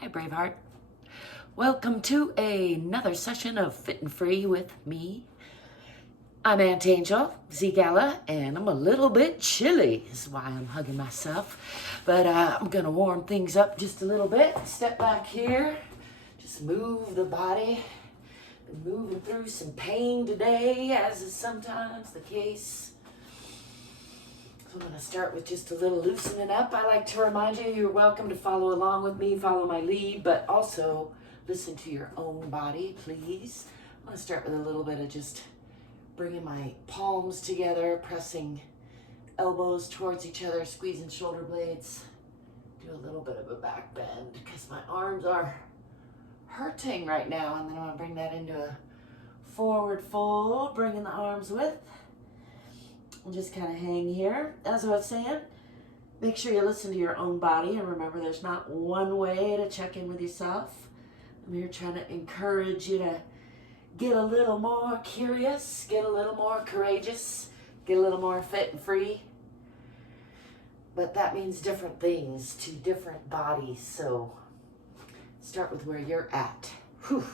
Hi, Braveheart. Welcome to another session of Fit and Free with me. I'm Aunt Angel, ZGALA, and I'm a little bit chilly, is why I'm hugging myself. But I'm gonna warm things up just a little bit. Step back here, just move the body. Been moving through some pain today, as is sometimes the case. So I'm gonna start with just a little loosening up. I like to remind you, you're welcome to follow along with me, follow my lead, but also listen to your own body, please. I'm gonna start with a little bit of just bringing my palms together, pressing elbows towards each other, squeezing shoulder blades. Do a little bit of a back bend because my arms are hurting right now. And then I'm gonna bring that into a forward fold, bringing the arms with. And just kind of hang here. As I was saying, make sure you listen to your own body and remember there's not one way to check in with yourself. I'm here trying to encourage you to get a little more curious, get a little more courageous, get a little more fit and free. But that means different things to different bodies. So start with where you're at. Whew.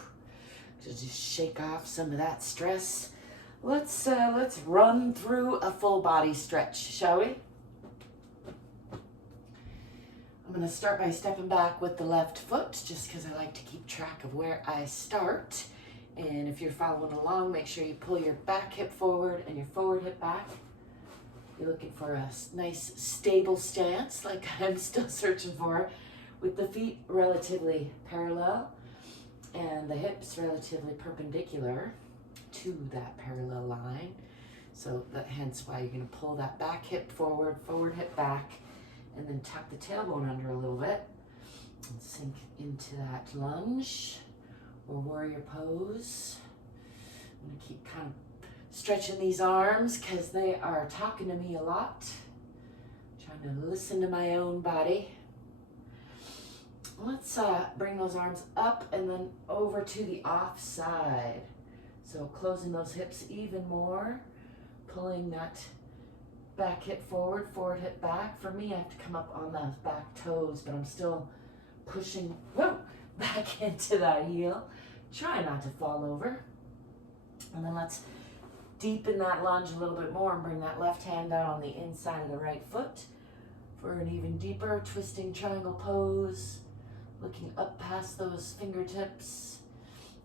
So just shake off some of that stress. Let's run through a full body stretch, shall we? I'm going to start by stepping back with the left foot, just because I like to keep track of where I start. And if you're following along, make sure you pull your back hip forward and your forward hip back. You're looking for a nice stable stance, like I'm still searching for, with the feet relatively parallel and the hips relatively perpendicular to that parallel line. So that hence why you're going to pull that back hip forward, forward hip back, and then tuck the tailbone under a little bit and sink into that lunge or warrior pose. I'm going to keep kind of stretching these arms because they are talking to me a lot. Trying to listen to my own body. Let's bring those arms up and then over to the off side. So closing those hips even more, pulling that back hip forward, forward hip back. For me, I have to come up on those back toes, but I'm still pushing back into that heel. Try not to fall over. And then let's deepen that lunge a little bit more and bring that left hand down on the inside of the right foot for an even deeper twisting triangle pose. Looking up past those fingertips.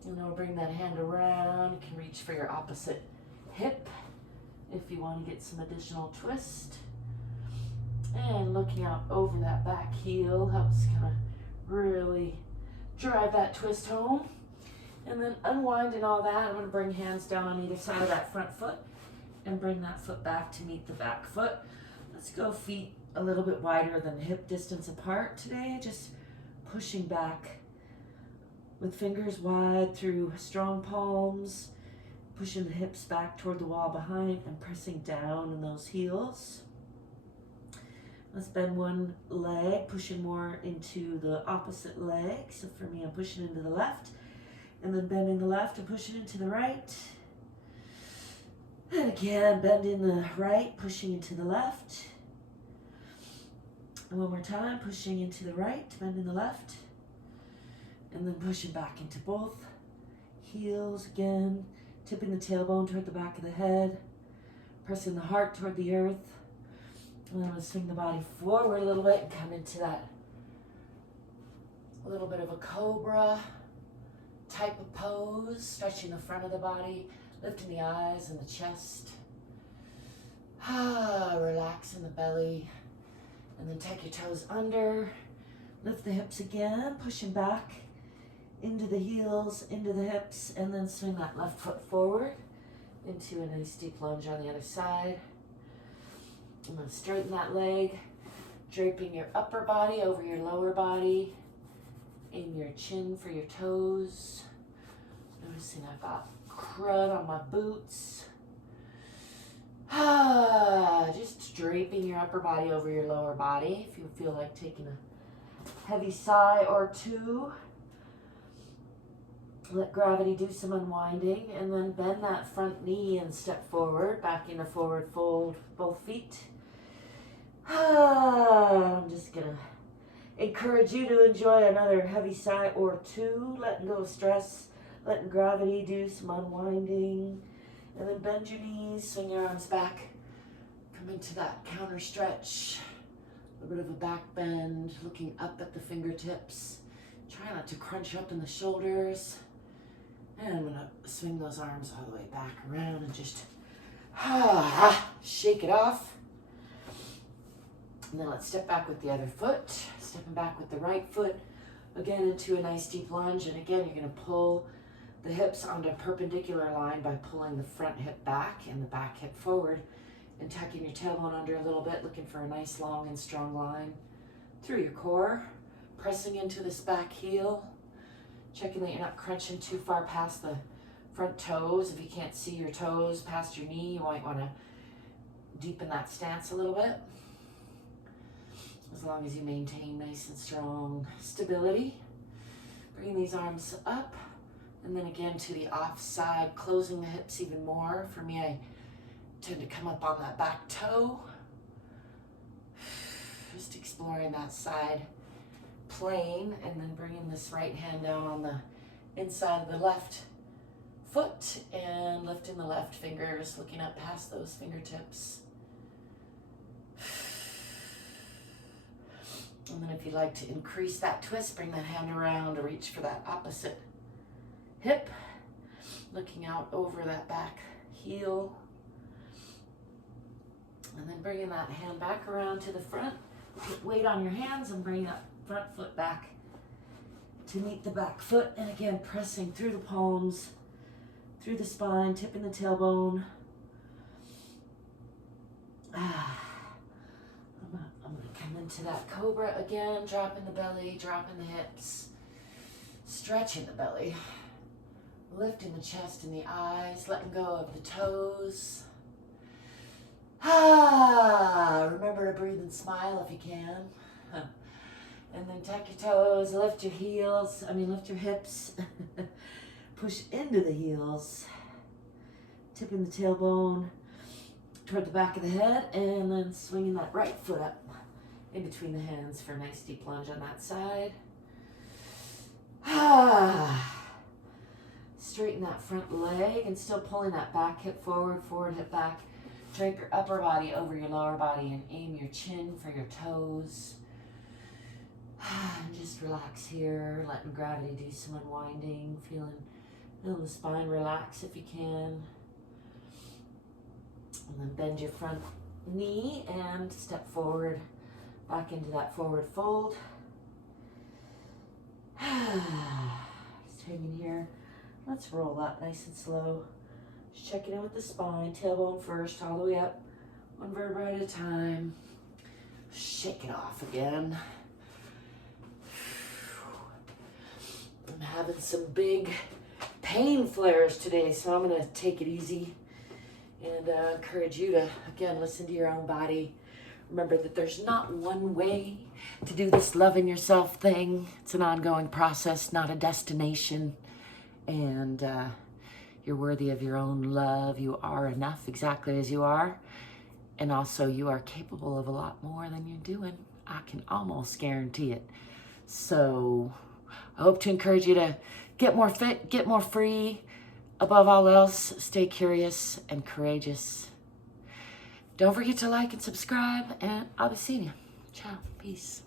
And then we'll bring that hand around. You can reach for your opposite hip if you want to get some additional twist. And looking out over that back heel helps kind of really drive that twist home. And then unwinding all that, I'm going to bring hands down on either side of that front foot and bring that foot back to meet the back foot. Let's go feet a little bit wider than hip distance apart today. Just pushing back with fingers wide through strong palms, pushing the hips back toward the wall behind and pressing down in those heels. Let's bend one leg, pushing more into the opposite leg. So for me, I'm pushing into the left and then bending the left and pushing into the right. And again, bending the right, pushing into the left. And one more time, pushing into the right, bending the left. And then pushing back into both heels again, tipping the tailbone toward the back of the head, pressing the heart toward the earth. And then I'm going to swing the body forward a little bit and come into that little bit of a cobra type of pose, stretching the front of the body, lifting the eyes and the chest. Relaxing the belly. And then tuck your toes under, lift the hips again, pushing back into the heels, into the hips, and then swing that left foot forward into a nice deep lunge on the other side. I'm going to straighten that leg, draping your upper body over your lower body, aim your chin for your toes. Noticing I've got crud on my boots. Just draping your upper body over your lower body. If you feel like taking a heavy sigh or two, let gravity do some unwinding, and then bend that front knee and step forward, back into forward fold, both feet. I'm just gonna encourage you to enjoy another heavy sigh or two, letting go of stress, letting gravity do some unwinding. And then bend your knees, swing your arms back, come into that counter stretch, a little bit of a back bend, looking up at the fingertips. Try not to crunch up in the shoulders. And I'm gonna swing those arms all the way back around and just shake it off. And then let's step back with the other foot, stepping back with the right foot, again into a nice deep lunge. And again, you're gonna pull the hips onto a perpendicular line by pulling the front hip back and the back hip forward and tucking your tailbone under a little bit, looking for a nice long and strong line through your core, pressing into this back heel, checking that you're not crunching too far past the front toes. If you can't see your toes past your knee, you might want to deepen that stance a little bit. As long as you maintain nice and strong stability. Bring these arms up, and then again to the off side, closing the hips even more. For me, I tend to come up on that back toe. Just exploring that side plane, and then bringing this right hand down on the inside of the left foot and lifting the left fingers, looking up past those fingertips. And then if you'd like to increase that twist, bring that hand around to reach for that opposite hip, looking out over that back heel. And then bringing that hand back around to the front. Put weight on your hands and bring that front foot back to meet the back foot. And again, pressing through the palms, through the spine, tipping the tailbone. I'm going to come into that cobra again, dropping the belly, dropping the hips, stretching the belly, lifting the chest and the eyes, letting go of the toes. Remember to breathe and smile if you can. And then tuck your toes, lift your heels, lift your hips. Push into the heels. Tipping the tailbone toward the back of the head, and then swinging that right foot up in between the hands for a nice deep lunge on that side. Straighten that front leg and still pulling that back hip forward, forward hip back. Drape your upper body over your lower body and aim your chin for your toes. And just relax here, letting gravity do some unwinding, feeling the spine relax if you can. And then bend your front knee and step forward, back into that forward fold. Just hanging here. Let's roll that nice and slow. Just checking in with the spine, tailbone first, all the way up, one vertebra at a time. Shake it off again. I'm having some big pain flares today, so I'm going to take it easy and encourage you to, again, listen to your own body. Remember that there's not one way to do this loving yourself thing. It's an ongoing process, not a destination. And you're worthy of your own love. You are enough exactly as you are. And also you are capable of a lot more than you're doing. I can almost guarantee it. So I hope to encourage you to get more fit, get more free. Above all else, stay curious and courageous. Don't forget to like and subscribe, and I'll be seeing you. Ciao. Peace.